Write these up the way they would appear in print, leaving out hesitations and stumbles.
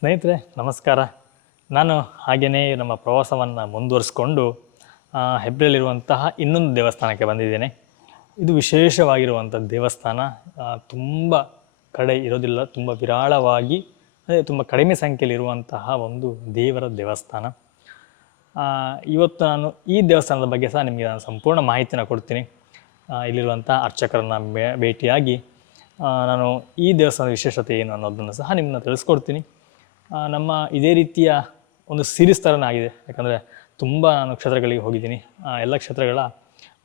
ಸ್ನೇಹಿತರೆ ನಮಸ್ಕಾರ. ನಾನು ಹಾಗೆಯೇ ನಮ್ಮ ಪ್ರವಾಸವನ್ನು ಮುಂದುವರಿಸ್ಕೊಂಡು ಹೆಬ್ರಿಯಲ್ಲಿರುವಂತಹ ಇನ್ನೊಂದು ದೇವಸ್ಥಾನಕ್ಕೆ ಬಂದಿದ್ದೇನೆ. ಇದು ವಿಶೇಷವಾಗಿರುವಂಥ ದೇವಸ್ಥಾನ. ತುಂಬ ಕಡೆ ಇರೋದಿಲ್ಲ, ತುಂಬ ವಿರಾಳವಾಗಿ ತುಂಬ ಕಡಿಮೆ ಸಂಖ್ಯೆಯಲ್ಲಿರುವಂತಹ ಒಂದು ದೇವರ ದೇವಸ್ಥಾನ. ಇವತ್ತು ನಾನು ಈ ದೇವಸ್ಥಾನದ ಬಗ್ಗೆ ಸಹ ನಿಮಗೆ ನಾನು ಸಂಪೂರ್ಣ ಮಾಹಿತಿನ ಕೊಡ್ತೀನಿ. ಇಲ್ಲಿರುವಂಥ ಅರ್ಚಕರನ್ನು ಭೇಟಿಯಾಗಿ ನಾನು ಈ ದೇವಸ್ಥಾನದ ವಿಶೇಷತೆ ಏನು ಅನ್ನೋದನ್ನು ಸಹ ನಿಮ್ಮನ್ನ ತಿಳಿಸ್ಕೊಡ್ತೀನಿ. ನಮ್ಮ ಇದೇ ರೀತಿಯ ಒಂದು ಸೀರೀಸ್ ಥರನೇ ಆಗಿದೆ, ಯಾಕಂದರೆ ತುಂಬ ನಾನು ಕ್ಷೇತ್ರಗಳಿಗೆ ಹೋಗಿದ್ದೀನಿ. ಎಲ್ಲ ಕ್ಷೇತ್ರಗಳ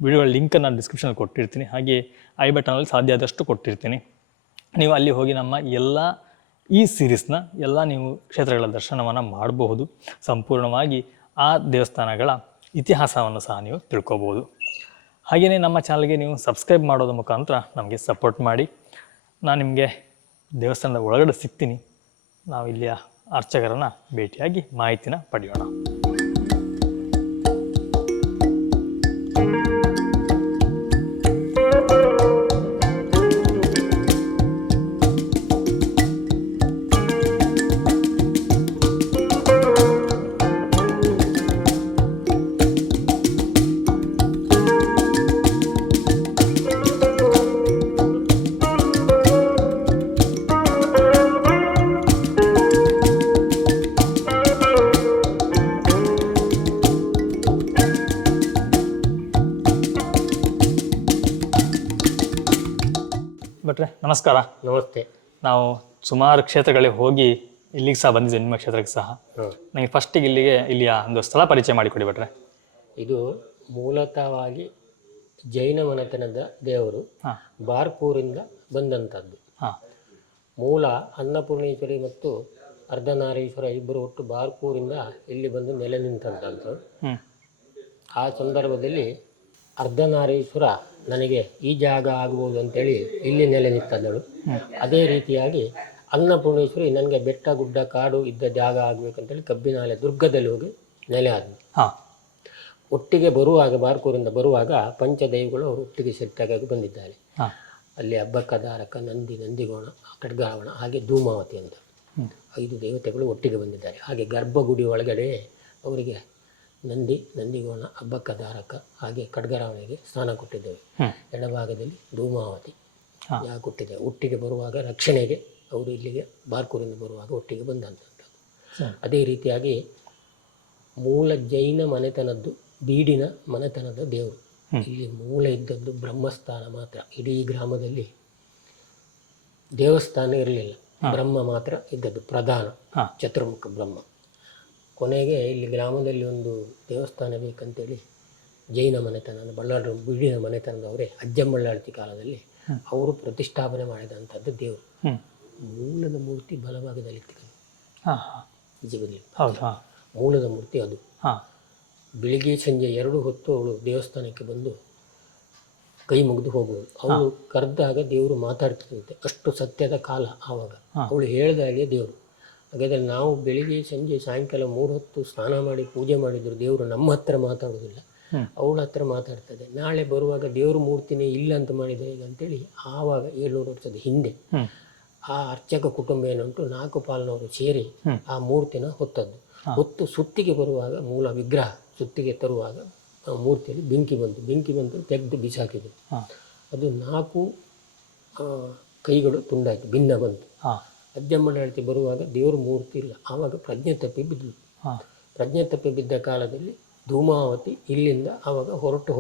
ವಿಡಿಯೋಗಳ ಲಿಂಕನ್ನು ಡಿಸ್ಕ್ರಿಪ್ಷನಲ್ಲಿ ಕೊಟ್ಟಿರ್ತೀನಿ, ಹಾಗೆ ಐ ಬಟನಲ್ಲಿ ಸಾಧ್ಯ ಆದಷ್ಟು ಕೊಟ್ಟಿರ್ತೀನಿ. ನೀವು ಅಲ್ಲಿ ಹೋಗಿ ನಮ್ಮ ಎಲ್ಲ ಈ ಸೀರೀಸ್ನ ಎಲ್ಲ ನೀವು ಕ್ಷೇತ್ರಗಳ ದರ್ಶನವನ್ನು ಮಾಡಬಹುದು. ಸಂಪೂರ್ಣವಾಗಿ ಆ ದೇವಸ್ಥಾನಗಳ ಇತಿಹಾಸವನ್ನು ಸಹ ನೀವು ತಿಳ್ಕೊಬೋದು. ಹಾಗೆಯೇ ನಮ್ಮ ಚಾನಲ್ಗೆ ನೀವು ಸಬ್ಸ್ಕ್ರೈಬ್ ಮಾಡೋದ್ರ ಮುಖಾಂತರ ನಮಗೆ ಸಪೋರ್ಟ್ ಮಾಡಿ. ನಾನು ನಿಮಗೆ ದೇವಸ್ಥಾನದ ಒಳಗಡೆ ಸಿಗ್ತೀನಿ. ನಾವು ಇಲ್ಲಿಯ ಅರ್ಚಕರನ್ನು ಭೇಟಿಯಾಗಿ ಮಾಹಿತಿನ ಪಡೆಯೋಣ. ಭಟ್ರೆ ನಮಸ್ಕಾರ. ನಮಸ್ತೆ. ನಾವು ಸುಮಾರು ಕ್ಷೇತ್ರಗಳಿಗೆ ಹೋಗಿ ಇಲ್ಲಿಗೆ ಸಹ ಬಂದಿದ್ದೆ, ನಿಮ್ಮ ಕ್ಷೇತ್ರಕ್ಕೆ ಸಹ. ನನಗೆ ಫಸ್ಟಿಗೆ ಇಲ್ಲಿಯ ಒಂದು ಸ್ಥಳ ಪರಿಚಯ ಮಾಡಿಕೊಡಿ ಭಟ್ರೆ. ಇದು ಮೂಲತಃವಾಗಿ ಜೈನ ಮನೆತನದ ದೇವರು, ಬಾರ್ಪೂರಿಂದ ಬಂದಂಥದ್ದು. ಮೂಲ ಅನ್ನಪೂರ್ಣೇಶ್ವರಿ ಮತ್ತು ಅರ್ಧನಾರೀಶ್ವರ ಇಬ್ಬರು ಒಟ್ಟು ಬಾರ್ಪೂರಿಂದ ಇಲ್ಲಿ ಬಂದು ನೆಲೆ ನಿಂತಂಥದ್ದು. ಆ ಸಂದರ್ಭದಲ್ಲಿ ಅರ್ಧನಾರೀಶ್ವರ ನನಗೆ ಈ ಜಾಗ ಆಗ್ಬೋದು ಅಂತೇಳಿ ಇಲ್ಲಿ ನೆಲೆ ನಿಂತದ್ದಳು. ಅದೇ ರೀತಿಯಾಗಿ ಅನ್ನಪೂರ್ಣೇಶ್ವರಿ ನನಗೆ ಬೆಟ್ಟ ಗುಡ್ಡ ಕಾಡು ಇದ್ದ ಜಾಗ ಆಗ್ಬೇಕಂತೇಳಿ ಕಬ್ಬಿನಾಲೆ ದುರ್ಗದಲ್ಲಿ ಹೋಗಿ ನೆಲೆ ಆದ್ವಿ. ಒಟ್ಟಿಗೆ ಬರುವಾಗ ಬಾರ್ಕೂರಿಂದ ಬರುವಾಗ ಪಂಚದೈವಗಳು ಅವರು ಒಟ್ಟಿಗೆ ಸೆಟ್ಟಾಗಿ ಬಂದಿದ್ದಾರೆ. ಅಲ್ಲಿ ಹಬ್ಬಕ್ಕದಾರಕ, ನಂದಿಗೋಣ, ಖಡ್ಗರಾವಣ, ಹಾಗೆ ಧೂಮಾವತಿ ಅಂತ 5 ದೇವತೆಗಳು ಒಟ್ಟಿಗೆ ಬಂದಿದ್ದಾರೆ. ಹಾಗೆ ಗರ್ಭಗುಡಿ ಒಳಗಡೆ ಅವರಿಗೆ ನಂದಿಗೋಣ, ಹಬ್ಬಕ್ಕದಾರಕ, ಹಾಗೆ ಖಡ್ಗರಾವಣಿಗೆ ಸ್ನಾನ ಕೊಟ್ಟಿದ್ದೇವೆ. ಎಡಭಾಗದಲ್ಲಿ ಧೂಮಾವತಿ ಕೊಟ್ಟಿದ್ದೇವೆ. ಒಟ್ಟಿಗೆ ಬರುವಾಗ ರಕ್ಷಣೆಗೆ ಅವರು ಇಲ್ಲಿಗೆ ಬಾರ್ಕೂರಿಂದ ಬರುವಾಗ ಒಟ್ಟಿಗೆ ಬಂದಂಥದ್ದು. ಅದೇ ರೀತಿಯಾಗಿ ಮೂಲ ಜೈನ ಮನೆತನದ್ದು, ಬೀಡಿನ ಮನೆತನದ ದೇವರು. ಇಲ್ಲಿ ಮೂಲ ಇದ್ದದ್ದು ಬ್ರಹ್ಮಸ್ಥಾನ ಮಾತ್ರ. ಇಡೀ ಗ್ರಾಮದಲ್ಲಿ ದೇವಸ್ಥಾನ ಇರಲಿಲ್ಲ, ಬ್ರಹ್ಮ ಮಾತ್ರ ಇದ್ದದ್ದು, ಪ್ರಧಾನ ಚತುರ್ಮುಖ ಬ್ರಹ್ಮ. ಕೊನೆಗೆ ಇಲ್ಲಿ ಗ್ರಾಮದಲ್ಲಿ ಒಂದು ದೇವಸ್ಥಾನ ಬೇಕಂತೇಳಿ ಜೈನ ಮನೆತನದ ಬಳ್ಳಾರಿ ಬೀಡಿನ ಮನೆತನದವರೇ ಅಜ್ಜಂಬಳ್ಳಾಳ್ತಿ ಕಾಲದಲ್ಲಿ ಅವರು ಪ್ರತಿಷ್ಠಾಪನೆ ಮಾಡಿದಂಥದ್ದು ದೇವರು. ಮೂಲದ ಮೂರ್ತಿ ಬಲಭಾಗದಲ್ಲಿ ಮೂಲದ ಮೂರ್ತಿ ಅದು. ಬೆಳಿಗ್ಗೆ ಸಂಜೆ 2 ಹೊತ್ತು ಅವಳು ದೇವಸ್ಥಾನಕ್ಕೆ ಬಂದು ಕೈ ಮುಗಿದು ಹೋಗುವುದು. ಅವಳು ಕರೆದಾಗ ದೇವರು ಮಾತಾಡ್ತಿದ್ದಂತೆ, ಅಷ್ಟು ಸತ್ಯದ ಕಾಲ ಆವಾಗ. ಅವಳು ಹೇಳಿದಾಗೆ ದೇವರು. ಹಾಗಾದರೆ ನಾವು ಬೆಳಿಗ್ಗೆ ಸಂಜೆ ಸಾಯಂಕಾಲ 3 ಹೊತ್ತು ಸ್ನಾನ ಮಾಡಿ ಪೂಜೆ ಮಾಡಿದ್ರು ದೇವರು ನಮ್ಮ ಹತ್ರ ಮಾತಾಡೋದಿಲ್ಲ, ಅವಳ ಹತ್ರ ಮಾತಾಡ್ತದೆ. ನಾಳೆ ಬರುವಾಗ ದೇವ್ರ ಮೂರ್ತಿನೇ ಇಲ್ಲ ಅಂತ ಮಾಡಿದೆ ಈಗ ಅಂತೇಳಿ ಆವಾಗ 700 ವರ್ಷದ ಹಿಂದೆ ಆ ಅರ್ಚಕ ಕುಟುಂಬ ಏನುಂಟು 4 ಪಾಲ್ನವರು ಸೇರಿ ಆ ಮೂರ್ತಿನ ಹೊತ್ತು ಸುತ್ತಿಗೆ ಬರುವಾಗ, ಮೂಲ ವಿಗ್ರಹ ಸುತ್ತಿಗೆ ತರುವಾಗ ಆ ಮೂರ್ತಿಯಲ್ಲಿ ಬೆಂಕಿ ಬಂತು ತೆಗೆದು ಬಿಸಾಕಿದ್ರು. ಅದು 4 ಕೈಗಳು ತುಂಡಾಯಿತು, ಭಿನ್ನ ಬಂತು. ಅಜ್ಜಂಬಳ್ಳಾಳ್ತಿ ಬರುವಾಗ ದೇವ್ರ ಮೂರ್ತಿ ಇಲ್ಲ, ಆವಾಗ ಪ್ರಜ್ಞೆ ತಪ್ಪಿ ಬಿದ್ದು. ಪ್ರಜ್ಞೆ ತಪ್ಪಿ ಬಿದ್ದ ಕಾಲದಲ್ಲಿ ಧೂಮಾವತಿ ಇಲ್ಲಿಂದ ಆವಾಗ ಹೊರಟು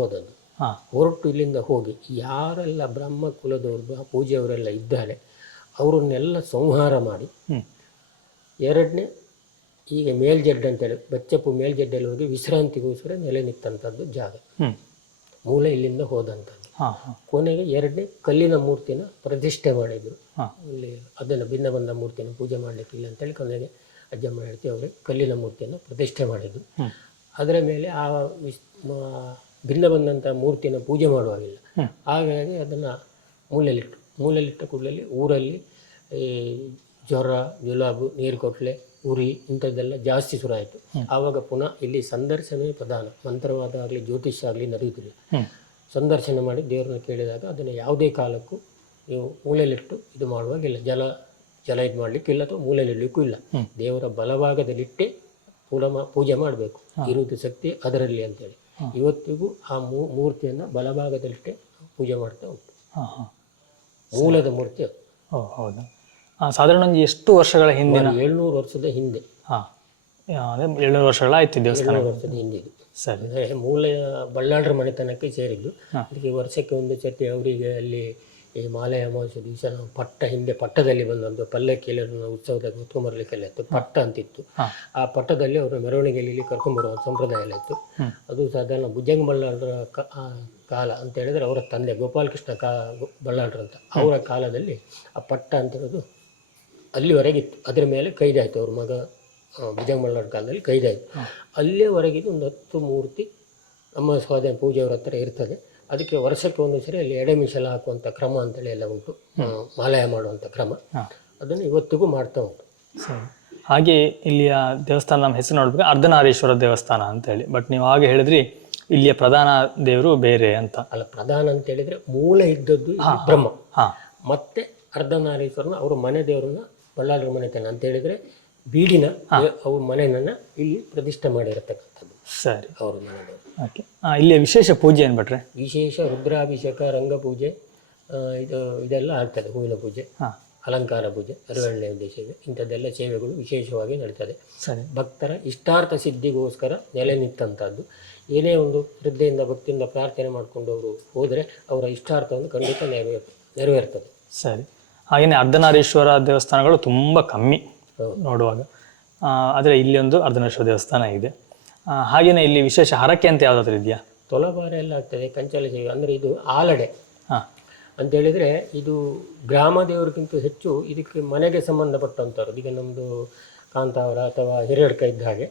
ಇಲ್ಲಿಂದ ಹೋಗಿ ಯಾರೆಲ್ಲ ಬ್ರಹ್ಮ ಕುಲದವರು ಪೂಜೆಯವರೆಲ್ಲ ಇದ್ದಾರೆ ಅವರನ್ನೆಲ್ಲ ಸಂಹಾರ ಮಾಡಿ, ಎರಡನೇ ಈಗ ಮೇಲ್ಜಡ್ಡ ಅಂತೇಳಿ ಬಚ್ಚಪ್ಪು ಮೇಲ್ಜಡ್ಡಲ್ಲಿ ಹೋಗಿ ವಿಶ್ರಾಂತಿಗೋಸ್ಕರ ನೆಲೆ ನಿಂತಂಥದ್ದು ಜಾಗ. ಮೂಲ ಇಲ್ಲಿಂದ ಹೋದಂಥದ್ದು. ಕೊನೆಗೆ 2ನೇ ಕಲ್ಲಿನ ಮೂರ್ತಿನ ಪ್ರತಿಷ್ಠೆ ಮಾಡಿದ್ರು. ಇಲ್ಲಿ ಅದನ್ನು ಭಿನ್ನ ಬಂದ ಮೂರ್ತಿನ ಪೂಜೆ ಮಾಡಲಿಕ್ಕಿಲ್ಲ ಅಂತೇಳಿ ಕೊನೆಗೆ ಅಜ್ಜಂಬಳ್ಳಾಳ್ತಿ ಅವರೇ ಕಲ್ಲಿನ ಮೂರ್ತಿಯನ್ನು ಪ್ರತಿಷ್ಠೆ ಮಾಡಿದ್ರು. ಅದರ ಮೇಲೆ ಆ ಭಿನ್ನ ಬಂದಂಥ ಮೂರ್ತಿನ ಪೂಜೆ ಮಾಡುವಾಗಿಲ್ಲ. ಹಾಗಾಗಿ ಅದನ್ನು ಮೂಲೆಯಲ್ಲಿಟ್ಟ ಕೂಡಲೇ ಊರಲ್ಲಿ ಈ ಜ್ವರ, ಜುಲಾಬು, ನೀರುಕೊಟ್ಲೆ, ಉರಿ ಇಂಥದ್ದೆಲ್ಲ ಜಾಸ್ತಿ ಶುರುವಾಯಿತು. ಆವಾಗ ಪುನಃ ಇಲ್ಲಿ ಸಂದರ್ಶನವೇ ಪ್ರಧಾನ. ಮಂತ್ರವಾದ ಆಗಲಿ ಜ್ಯೋತಿಷ್ಯ ಆಗಲಿ ನಡೆಯುವುದಿಲ್ಲ. ಸಂದರ್ಶನ ಮಾಡಿ ದೇವರನ್ನ ಕೇಳಿದಾಗ ಅದನ್ನು ಯಾವುದೇ ಕಾಲಕ್ಕೂ ನೀವು ಮೂಲೆಯಲ್ಲಿಟ್ಟು ಇದು ಮಾಡುವಾಗಿಲ್ಲ. ಜಲ ಜಲ ಇದು ಮಾಡಲಿಕ್ಕಿಲ್ಲ ಅಥವಾ ಮೂಲೆಯಲ್ಲಿ ಇಡಲಿಕ್ಕೂ ಇಲ್ಲ. ದೇವರ ಬಲಭಾಗದಲ್ಲಿಟ್ಟೆ ಪೂಜೆ ಮಾಡಬೇಕು. ಇರುವುದು ಶಕ್ತಿ ಅದರಲ್ಲಿ ಅಂತೇಳಿ ಇವತ್ತಿಗೂ ಆ ಮೂರ್ತಿಯನ್ನು ಬಲಭಾಗದಲ್ಲಿಟ್ಟೆ ಪೂಜೆ ಮಾಡ್ತಾ ಉಂಟು. ಮೂಲದ ಮೂರ್ತಿ ಅದು. ಹೌದಾ? ಸಾಧಾರಣ ಎಷ್ಟು ವರ್ಷಗಳ ಹಿಂದಿನ? 700 ವರ್ಷದ ಹಿಂದೆ. 700 ವರ್ಷಗಳಾಯ್ತು ದೇವಸ್ಥಾನ. 700 ವರ್ಷದ ಹಿಂದೆ ಇದು. ಸರಿ. ಅಂದರೆ ಮೂಲ ಬಳ್ಳಾಳರ ಮನೆತನಕ್ಕೆ ಸೇರಿದ್ದು. ಅದಕ್ಕೆ ವರ್ಷಕ್ಕೆ ಒಂದು ಸರ್ತಿ ಅವರಿಗೆ ಅಲ್ಲಿ ಈ ಮಾಲೆ ಅಮಾವಾಸ್ಯೆ ದಿವಸ ನಾವು ಹಿಂದೆ ಪಟ್ಟದಲ್ಲಿ ಬಂದೊಂದು ಪಲ್ಲಕ್ಕಿಯಲ್ಲಿ ಉತ್ಸವದಾಗ ಹೊತ್ಕೊಂಬರ್ಲಿಕ್ಕೆಲ್ಲ ಇತ್ತು. ಪಟ್ಟ ಅಂತಿತ್ತು. ಆ ಪಟ್ಟದಲ್ಲಿ ಅವರು ಮೆರವಣಿಗೆಯಲ್ಲಿ ಇಲ್ಲಿ ಕರ್ಕೊಂಡ್ಬರುವ ಸಂಪ್ರದಾಯ ಎಲ್ಲ ಇತ್ತು. ಅದು ಸಾಧಾರಣ ಭುಜಂಗ ಬಳ್ಳಾಳರ ಕಾಲ ಅಂತ ಹೇಳಿದ್ರೆ ಅವರ ತಂದೆ ಗೋಪಾಲಕೃಷ್ಣ ಬಳ್ಳಾಳರು ಅಂತ ಅವರ ಕಾಲದಲ್ಲಿ ಆ ಪಟ್ಟ ಅಂತ ಹೇಳೋದು ಅಲ್ಲಿವರೆಗಿತ್ತು. ಅದರ ಮೇಲೆ ಕೈದಾಯಿತು. ಅವ್ರ ಮಗ ಭುಜಂಗ ಬಳ್ಳಾಳರ ಕಾಲದಲ್ಲಿ ಕೈದಾಯಿತು. ಅಲ್ಲಿಯವರೆಗಿದ್ದು ಒಂದು 10 ಮೂರ್ತಿ ನಮ್ಮ ಸ್ವಾಧೀನ ಪೂಜೆಯವ್ರ ಹತ್ರ ಇರ್ತದೆ. ಅದಕ್ಕೆ ವರ್ಷಕ್ಕೆ ಒಂದು ಸರಿ ಅಲ್ಲಿ ಎಡೆಮಿಶಲ ಹಾಕುವಂಥ ಕ್ರಮ ಅಂತೇಳಿ ಎಲ್ಲ ಉಂಟು. ಮಾಲಯ ಮಾಡುವಂಥ ಕ್ರಮ ಅದನ್ನು ಇವತ್ತಿಗೂ ಮಾಡ್ತಾ ಉಂಟು. ಸರಿ. ಹಾಗೆ ಇಲ್ಲಿಯ ದೇವಸ್ಥಾನ ನಮ್ಮ ಹೆಸರು ನೋಡ್ಬೇಕು ಅರ್ಧನಾರೀಶ್ವರ ದೇವಸ್ಥಾನ ಅಂತೇಳಿ. ಬಟ್ ನೀವು ಹಾಗೆ ಹೇಳಿದ್ರಿ ಇಲ್ಲಿಯ ಪ್ರಧಾನ ದೇವರು ಬೇರೆ ಅಂತ. ಅಲ್ಲ, ಪ್ರಧಾನ ಅಂತ ಹೇಳಿದ್ರೆ ಮೂಲ ಇದ್ದದ್ದು ಬ್ರಹ್ಮ. ಮತ್ತೆ ಅರ್ಧನಾರೀಶ್ವರನ ಅವ್ರ ಮನೆ ದೇವರನ್ನ ಬಳ್ಳಾಳರ ಮನೆತನ ಅಂತ ಹೇಳಿದ್ರೆ ಬೀಡಿನ ಅವ್ರ ಮನೆಯನ್ನ ಇಲ್ಲಿ ಪ್ರತಿಷ್ಠೆ ಮಾಡಿರತಕ್ಕಂಥದ್ದು. ಸರಿ. ಅವ್ರ ಮನೆ ದೇವರು. ಓಕೆ. ಇಲ್ಲಿಯ ವಿಶೇಷ ಪೂಜೆ ಏನು ಭಟ್ರೆ? ವಿಶೇಷ ರುದ್ರಾಭಿಷೇಕ, ರಂಗಪೂಜೆ, ಇದೆಲ್ಲ ಆಗ್ತದೆ. ಹೂವಿನ ಪೂಜೆ, ಅಲಂಕಾರ ಪೂಜೆ, ಅರವಣೆ ಸೇವೆ, ಇಂಥದ್ದೆಲ್ಲ ಸೇವೆಗಳು ವಿಶೇಷವಾಗಿ ನಡೀತದೆ. ಸರಿ. ಭಕ್ತರ ಇಷ್ಟಾರ್ಥ ಸಿದ್ಧಿಗೋಸ್ಕರ ನೆಲೆ ನಿಂತಂಥದ್ದು. ಏನೇ ಒಂದು ಶ್ರದ್ಧೆಯಿಂದ ಭಕ್ತಿಯಿಂದ ಪ್ರಾರ್ಥನೆ ಮಾಡಿಕೊಂಡು ಅವರು ಹೋದರೆ ಅವರ ಇಷ್ಟಾರ್ಥವನ್ನು ಖಂಡಿತ ನೆರವೇರ್ತದೆ. ಸರಿ. ಹಾಗೆಯೇ ಅರ್ಧನಾರೀಶ್ವರ ದೇವಸ್ಥಾನಗಳು ತುಂಬ ಕಮ್ಮಿ ನೋಡುವಾಗ, ಆದರೆ ಇಲ್ಲಿ ಒಂದು ಅರ್ಧನಾರೀಶ್ವರ ದೇವಸ್ಥಾನ ಇದೆ. ಹಾಗೆಯೇ ಇಲ್ಲಿ ವಿಶೇಷ ಹರಕೆ ಅಂತ ಯಾವುದಾದ್ರೂ ಇದೆಯಾ? ತೊಲಭಾರ ಎಲ್ಲ ಆಗ್ತದೆ, ಕಂಚಾಲ ಸೇವೆ. ಅಂದರೆ ಇದು ಆಲಡೆ ಅಂತೇಳಿದರೆ ಇದು ಗ್ರಾಮ ದೇವರಿಗಿಂತ ಹೆಚ್ಚು ಇದಕ್ಕೆ ಮನೆಗೆ ಸಂಬಂಧಪಟ್ಟಂಥವ್ರು. ಈಗ ನಮ್ಮದು ಕಾಂತಾವರ ಅಥವಾ ಹಿರೇಡ್ಕ ಇದ್ದ ಹಾಗೆ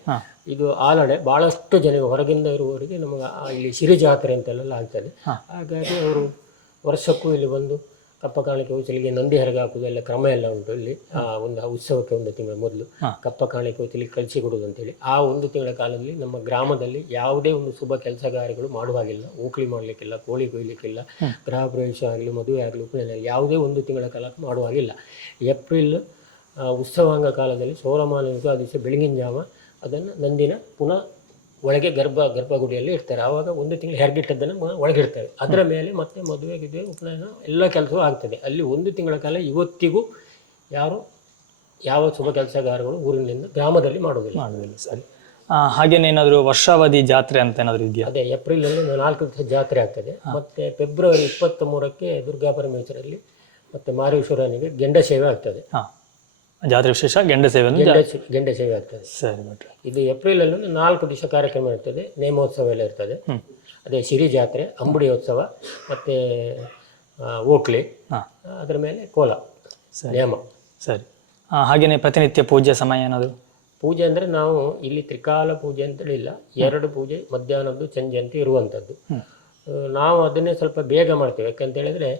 ಇದು ಆಲಡೆ ಭಾಳಷ್ಟು ಜನರಿಗೆ ಹೊರಗಿಂದ ಇರುವವರಿಗೆ ನಮಗೆ ಇಲ್ಲಿ ಸಿರಿ ಜಾತ್ರೆ ಅಂತೆಲ್ಲ ಆಗ್ತದೆ. ಹಾಗಾಗಿ ಅವರು ವರ್ಷಕ್ಕೂ ಇಲ್ಲಿ ಬಂದು ಕಪ್ಪ ಕಾಣಿಕೆ ಉಚ್ಚಲಿಗೆ ನಂದಿ ಹೆರಗ ಹಾಕುವುದು ಎಲ್ಲ ಕ್ರಮ ಎಲ್ಲ ಉಂಟು. ಇಲ್ಲಿ ಒಂದು ಉತ್ಸವಕ್ಕೆ 1 ತಿಂಗಳ ಮೊದಲು ಕಪ್ಪ ಕಾಣಿಕೆ ಉಚ್ಚಲಿಗೆ ಕಳಿಸಿ ಕೊಡುವುದು ಅಂತೇಳಿ ಆ 1 ತಿಂಗಳ ಕಾಲದಲ್ಲಿ ನಮ್ಮ ಗ್ರಾಮದಲ್ಲಿ ಯಾವುದೇ ಒಂದು ಶುಭ ಕೆಲಸಗಾರಗಳು ಮಾಡುವಾಗಿಲ್ಲ. ಓಕ್ಳಿ ಮಾಡಲಿಕ್ಕಿಲ್ಲ, ಕೋಳಿ ಕೊಯ್ಲಿಕ್ಕಿಲ್ಲ, ಗೃಹ ಪ್ರವೇಶ ಆಗಲಿ, ಮದುವೆ ಆಗಲಿ, ಉಪನಯನ ಯಾವುದೇ 1 ತಿಂಗಳ ಕಾಲ ಮಾಡುವಾಗಿಲ್ಲ. ಏಪ್ರಿಲ್ ಉತ್ಸವಾಂಗ ಕಾಲದಲ್ಲಿ ಸೌರಮಾನ ಯುಗಾದಿವಸ ಬೆಳಗಿನ ಜಾವ ಅದನ್ನು ನಂದಿನ ಪುನಃ ಒಳಗೆ ಗರ್ಭಗುಡಿಯಲ್ಲಿ ಇರ್ತಾರೆ. ಆವಾಗ 1 ತಿಂಗಳು ಹೆರ್ಗಿಟ್ಟದ್ದನ್ನು ಒಳಗಿಡ್ತಾರೆ. ಅದರ ಮೇಲೆ ಮತ್ತೆ ಮದುವೆ ಗಿದುವೆ ಉಪನಯನ ಎಲ್ಲ ಕೆಲಸವೂ ಆಗ್ತದೆ. ಅಲ್ಲಿ 1 ತಿಂಗಳ ಕಾಲ ಇವತ್ತಿಗೂ ಯಾವ ಶುಭ ಕೆಲಸಗಾರಗಳು ಊರಿನಿಂದ ಗ್ರಾಮದಲ್ಲಿ ಮಾಡೋದಿಲ್ಲ. ಸರಿ. ಹಾಗೇನೇ ಏನಾದರೂ ವರ್ಷಾವಧಿ ಜಾತ್ರೆ ಅಂತ ಏನಾದರೂ ಇದೆಯಾ? ಅದೇ ಏಪ್ರಿಲಲ್ಲಿ 4 ದಿವಸ ಜಾತ್ರೆ ಆಗ್ತದೆ. ಮತ್ತು ಫೆಬ್ರವರಿ 23ಕ್ಕೆ ದುರ್ಗಾ ಪರಮೇಶ್ವರಲ್ಲಿ ಮತ್ತು ಮಾರೇಶ್ವರನಿಗೆ ಗೆಂಡ ಸೇವೆ ಆಗ್ತದೆ. ಜಾತ್ರೆ ವಿಶೇಷ ಗೆಂಡ ಸೇವೆ ಆಗ್ತದೆ. ಸರಿ. ಇದು ಏಪ್ರಿಲಲ್ಲಿ 4 ದಿವಸ ಕಾರ್ಯಕ್ರಮ ಇರ್ತದೆ. ನೇಮೋತ್ಸವ ಎಲ್ಲ ಇರ್ತದೆ. ಅದೇ ಸಿರಿ ಜಾತ್ರೆ, ಅಂಬುಡಿ ಉತ್ಸವ, ಮತ್ತು ಓಕ್ಲಿ, ಅದರ ಮೇಲೆ ಕೋಲ ನೇಮ. ಸರಿ. ಹಾಗೆಯೇ ಪ್ರತಿನಿತ್ಯ ಪೂಜೆ ಸಮಯ ಏನಾದರೂ? ಪೂಜೆ ಅಂದರೆ ನಾವು ಇಲ್ಲಿ ತ್ರಿಕಾಲ ಪೂಜೆ ಅಂತೇಳಿ ಇಲ್ಲ. 2 ಪೂಜೆ ಮಧ್ಯಾಹ್ನದ್ದು ಸಂಜೆ ಅಂತ ಇರುವಂಥದ್ದು. ನಾವು ಅದನ್ನೇ ಸ್ವಲ್ಪ ಬೇಗ ಮಾಡ್ತೇವೆ. ಯಾಕಂತ ಹೇಳಿದರೆ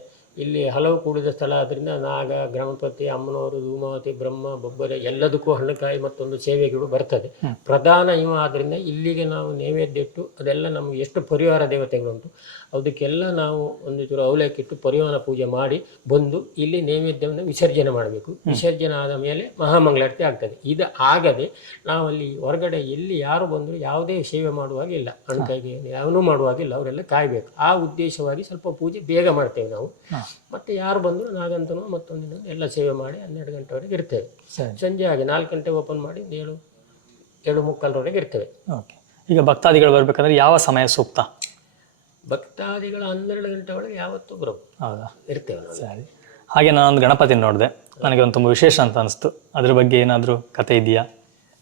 ಇಲ್ಲಿ ಹಲವು ಕೂಡಿದ ಸ್ಥಳ ಆದ್ದರಿಂದ ನಾಗ, ಗಣಪತಿ, ಅಮ್ಮನವರು, ಧೂಮಾವತಿ, ಬ್ರಹ್ಮ, ಬೊಬ್ಬರೆ ಎಲ್ಲದಕ್ಕೂ ಹಣ್ಣುಕಾಯಿ ಮತ್ತೊಂದು ಸೇವೆಗಳು ಬರ್ತದೆ. ಪ್ರಧಾನ ಇವ ಆದ್ದರಿಂದ ಇಲ್ಲಿಗೆ ನಾವು ನೈವೇದ್ಯ ಇಟ್ಟು ಅದೆಲ್ಲ ನಮಗೆ ಎಷ್ಟು ಪರಿವಾರ ದೇವತೆಗಳುಂಟು ಅದಕ್ಕೆಲ್ಲ ನಾವು ಒಂದು ಚೂರು ಅವಲಕ್ಕಿಟ್ಟು ಪರಿವಾರ ಪೂಜೆ ಮಾಡಿ ಬಂದು ಇಲ್ಲಿ ನೈವೇದ್ಯವನ್ನು ವಿಸರ್ಜನೆ ಮಾಡಬೇಕು. ವಿಸರ್ಜನೆ ಆದ ಮೇಲೆ ಮಹಾಮಂಗಳಾರತಿ ಆಗ್ತದೆ. ಇದು ಆಗದೆ ನಾವಲ್ಲಿ ಹೊರಗಡೆ ಎಲ್ಲಿ ಯಾರು ಬಂದರೂ ಯಾವುದೇ ಸೇವೆ ಮಾಡುವಾಗಿಲ್ಲ, ಹಣ್ಣುಕಾಯಿಗೆ ಯಾವನೂ ಮಾಡುವಾಗಿಲ್ಲ, ಅವರೆಲ್ಲ ಕಾಯಬೇಕು. ಆ ಉದ್ದೇಶವಾಗಿ ಸ್ವಲ್ಪ ಪೂಜೆ ಬೇಗ ಮಾಡ್ತೇವೆ ನಾವು. ಮತ್ತೆ ಯಾರು ಬಂದರೂ ನಾಗಂತನೂ ಮತ್ತೊಂದಿನ ಎಲ್ಲ ಸೇವೆ ಮಾಡಿ 12 ಗಂಟೆವರೆಗೆ ಇರ್ತೇವೆ. ಸಂಜೆ ಹಾಗೆ 4 ಗಂಟೆ ಓಪನ್ ಮಾಡಿ 7:45 ಇರ್ತೇವೆ. ಈಗ ಭಕ್ತಾದಿಗಳು ಬರ್ಬೇಕಂದ್ರೆ ಯಾವ ಸಮಯ ಸೂಕ್ತ? ಭಕ್ತಾದಿಗಳು 12 ಗಂಟೆ ಒಳಗೆ ಯಾವತ್ತೂ ಬರೋದು. ಹೌದಾ? ಇರ್ತೇವೆ ನಾವು. ಸರಿ. ಹಾಗೆ ನಾನೊಂದು ಗಣಪತಿ ನೋಡಿದೆ, ನನಗೆ ಒಂದು ತುಂಬ ವಿಶೇಷ ಅಂತ ಅನಿಸ್ತು. ಅದ್ರ ಬಗ್ಗೆ ಏನಾದರೂ ಕತೆ ಇದೆಯಾ?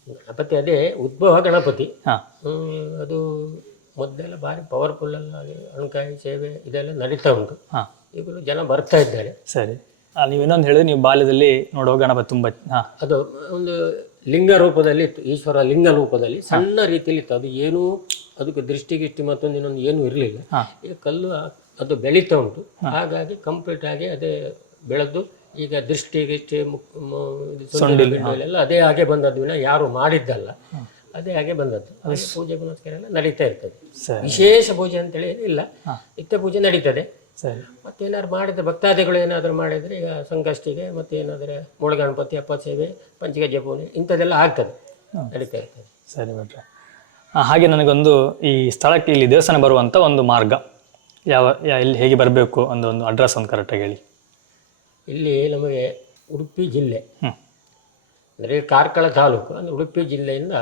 ಗಣಪತಿ ಅದೇ ಉದ್ಭವ ಗಣಪತಿ. ಅದು ಮೊದಲೆಲ್ಲ ಭಾರಿ ಪವರ್ಫುಲ್ ಆಗಿ ಹಣ್ಣುಕಾಯಿ ಸೇವೆ ಇದೆಲ್ಲ ನಡೀತಾ ಉಂಟು. ಈಗಲೂ ಜನ ಬರ್ತಾ ಇದ್ದಾರೆ. ಸರಿ. ನೀವು ಇನ್ನೊಂದು ಹೇಳಿದ್ರೆ ನೀವು ಬಾಲ್ಯದಲ್ಲಿ ನೋಡುವ ಗಣಪತಿ ತುಂಬ ಅದು ಒಂದು ಲಿಂಗ ರೂಪದಲ್ಲಿ ಇತ್ತು. ಈಶ್ವರ ಲಿಂಗ ರೂಪದಲ್ಲಿ ಸಣ್ಣ ರೀತಿಯಲ್ಲಿ ಇತ್ತು. ಅದು ಏನೂ ಅದಕ್ಕೆ ದೃಷ್ಟಿಗಿಷ್ಟಿ ಮತ್ತೊಂದು ಇನ್ನೊಂದು ಏನೂ ಇರಲಿಲ್ಲ. ಈಗ ಕಲ್ಲು ಅದು ಬೆಳೀತಾ ಉಂಟು. ಹಾಗಾಗಿ ಕಂಪ್ಲೀಟ್ ಆಗಿ ಅದೇ ಬೆಳೆದು ಈಗ ದೃಷ್ಟಿಗಿಷ್ಟಿ ಎಲ್ಲ ಅದೇ ಹಾಗೆ ಬಂದದ್ದು ವಿನ ಯಾರು ಮಾಡಿದ್ದಲ್ಲ, ಅದೇ ಹಾಗೆ ಬಂದದ್ದು. ಪೂಜೆ ಪುನಸ್ಕಾರ ಎಲ್ಲ ನಡೀತಾ ಇರ್ತದೆ. ವಿಶೇಷ ಪೂಜೆ ಅಂತೇಳಿ ಏನಿಲ್ಲ, ನಿತ್ಯ ಪೂಜೆ ನಡೀತದೆ. ಸರಿ. ಮತ್ತೇನಾದ್ರು ಮಾಡಿದರೆ ಭಕ್ತಾದಿಗಳು ಏನಾದರೂ ಮಾಡಿದರೆ ಈಗ ಸಂಕಷ್ಟಿಗೆ ಮತ್ತು ಏನಾದರೆ ಮೂಲ ಗಣಪತಿ ಅಪ್ಪ ಸೇವೆ ಪಂಚಗೆ ಜಪೂನಿ ಇಂಥದ್ದೆಲ್ಲ ಆಗ್ತದೆ, ನಡೀತಾ ಇರ್ತದೆ. ಸರಿ ಭಟ್ರೆ. ಹಾಗೆ ನನಗೊಂದು ಈ ಸ್ಥಳಕ್ಕೆ ಇಲ್ಲಿ ದೇವಸ್ಥಾನ ಬರುವಂಥ ಒಂದು ಮಾರ್ಗ ಇಲ್ಲಿ ಹೇಗೆ ಬರಬೇಕು ಒಂದು ಅಡ್ರೆಸ್ ಒಂದು ಕರೆಕ್ಟಾಗಿ ಹೇಳಿ. ಇಲ್ಲಿ ನಮಗೆ ಉಡುಪಿ ಜಿಲ್ಲೆ ಅಂದರೆ ಕಾರ್ಕಳ ತಾಲೂಕು, ಅಂದರೆ ಉಡುಪಿ ಜಿಲ್ಲೆಯಿಂದ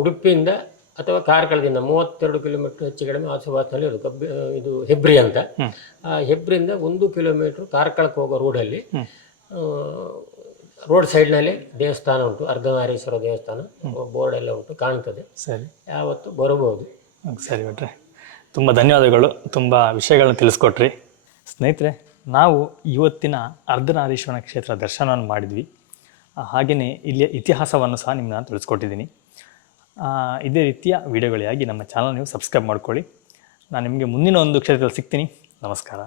ಉಡುಪಿಯಿಂದ ಅಥವಾ ಕಾರ್ಕಳದಿಂದ 32 ಕಿಲೋಮೀಟ್ರ್ ಹೆಚ್ಚು ಕಡಿಮೆ ಆಸುಪಾಸಿನಲ್ಲಿ ಇರೋದು. ಇದು ಹೆಬ್ರಿ ಅಂತ. ಆ ಹೆಬ್ರಿಯಿಂದ 1 ಕಿಲೋಮೀಟ್ರ್ ಕಾರ್ಕಳಕ್ಕೆ ಹೋಗೋ ರೋಡಲ್ಲಿ ರೋಡ್ ಸೈಡ್ನಲ್ಲಿ ದೇವಸ್ಥಾನ ಉಂಟು, ಅರ್ಧನಾರೀಶ್ವರ ದೇವಸ್ಥಾನ, ಬೋರ್ಡ್ ಎಲ್ಲ ಉಂಟು, ಕಾಣ್ತದೆ. ಸರಿ, ಯಾವತ್ತು ಬರಬಹುದು. ಸರಿ ಭಟ್ರೆ, ತುಂಬ ಧನ್ಯವಾದಗಳು, ತುಂಬ ವಿಷಯಗಳನ್ನ ತಿಳಿಸ್ಕೊಟ್ರಿ. ಸ್ನೇಹಿತರೆ, ನಾವು ಇವತ್ತಿನ ಅರ್ಧನಾರೀಶ್ವರನ ಕ್ಷೇತ್ರ ದರ್ಶನವನ್ನು ಮಾಡಿದ್ವಿ. ಹಾಗೆಯೇ ಇಲ್ಲಿಯ ಇತಿಹಾಸವನ್ನು ಸಹ ನಿಮ್ಮನ್ನ ತಿಳಿಸ್ಕೊಟ್ಟಿದ್ದೀನಿ. ಇದೇ ರೀತಿಯ ವಿಡಿಯೋಗಳಿಗಾಗಿ ನಮ್ಮ ಚಾನಲ್ ನೀವು ಸಬ್ಸ್ಕ್ರೈಬ್ ಮಾಡ್ಕೊಳ್ಳಿ. ನಾನು ನಿಮಗೆ ಮುಂದಿನ ಒಂದು ಕ್ಷೇತ್ರದಲ್ಲಿ ಸಿಗ್ತೀನಿ. ನಮಸ್ಕಾರ.